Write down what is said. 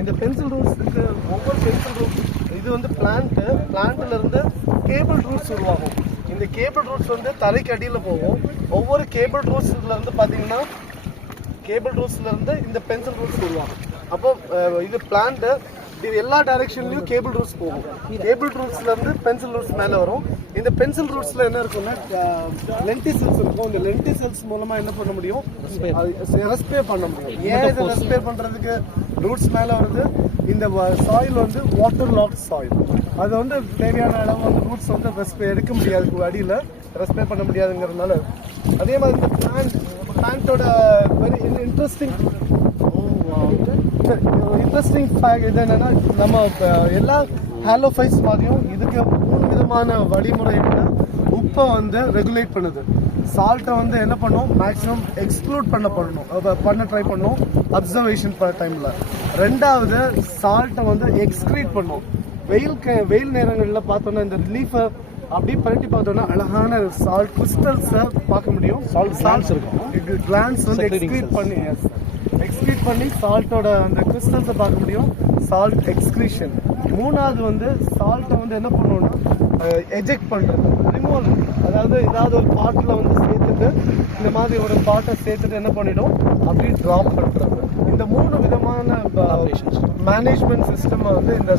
இந்த pencil roots இது ஒவ்வொரு பென்சில் ரூட் இது வந்து பிளான்ட்டு பிளான்ட்ல இருந்து கேபிள் ரூட்ஸ் உருவாகும். இந்த கேபிள் ரூட்ஸ் வந்து தரைக்கு அடியில் போகும். ஒவ்வொரு கேபிள் ரூட்ஸ்ல இருந்து பார்த்தீங்கன்னா கேபிள் ரூட்ஸ்ல இருந்து இந்த பென்சில் ரூட்ஸ் உருவாகும். அப்போ இது பிளான்ட் இது எல்லா டைரக்ஷன்லயும் கேபிள் ரூட்ஸ் போகும். கேபிள் ரூட்ஸ்ல இருந்து பென்சில் ரூட்ஸ் மேல வரும். இந்த பென்சில் ரூட்ஸ்ல என்ன இருக்கும்னா லென்டிசல்ஸ் இருக்கும். இந்த லென்டிசல்ஸ் மூலமா என்ன பண்ண முடியும்? ரெஸ்பே பண்ண முடியும். ஏன் இதை ரெஸ்பே பண்றதுக்கு ரூட்ஸ் மேல வருது? இந்த சாயில் வந்து வாட்டர் லாக் சாயில் அது வந்து தேவையான அளவு வந்து ரூட்ஸ் வந்து ரெஸ்பே எடுக்க முடியாது. அடியில் ரெஸ்பே பண்ண முடியாதுங்கிறதுனால. அதே மாதிரி இந்த பிளான்ட் பிளான்ட்டோட வெரி இன்ட்ரெஸ்டிங் இன்ட்ரெஸ்டிங் ஃபேக்ட் இது என்னன்னா நம்ம இப்ப எல்லா ஹாலோஃபைஸ் மாதிரியும் இதுக்கு மூணு விதமான வழிமுறையில் உப்பை வந்து ரெகுலேட் பண்ணுது. சால்ட்டை வந்து என்ன பண்ணும்? மேக்ஸிமம் எக்ஸ்க்ளூட் பண்ண பண்ணணும். பண்ண ட்ரை பண்ணும். அப்சர்வேஷன் டைமில் ரெண்டாவது சால்ட்டை வந்து எக்ஸ்க்ரீட் பண்ணும். வெயில் வெயில் நேரங்களில் பார்த்தோன்னா இந்த ரிலீஃபை அப்படியே பரட்டி பார்த்தோன்னா அழகான சால்ட் கிறிஸ்டல்ஸை பார்க்க முடியும். சால்ட் கிளான்ஸ் இருக்கும். கிளான்ஸ் வந்து எக்ஸ்க்ரீட் பண்ணி பண்ணி சால்ட்டோட அந்த கிறிஸ்டல்ஸை பார்க்க முடியும். சால்ட் எக்ஸ்க்ரீஷன் மூணாவது வந்து சால்ட்டை வந்து என்ன பண்ணுவோம்னா எஜெக்ட் பண்ணுறது ரிமூவல் அதாவது ஏதாவது ஒரு பாட்டில் வந்து சேர்த்துட்டு இந்த மாதிரி ஒரு பாட்டை சேர்த்துட்டு என்ன பண்ணிடும்? அப்படியே ட்ராப் பண்ணுறது இந்த மூணு விதமான மேனேஜ்மெண்ட் சிஸ்டம் வந்து இந்த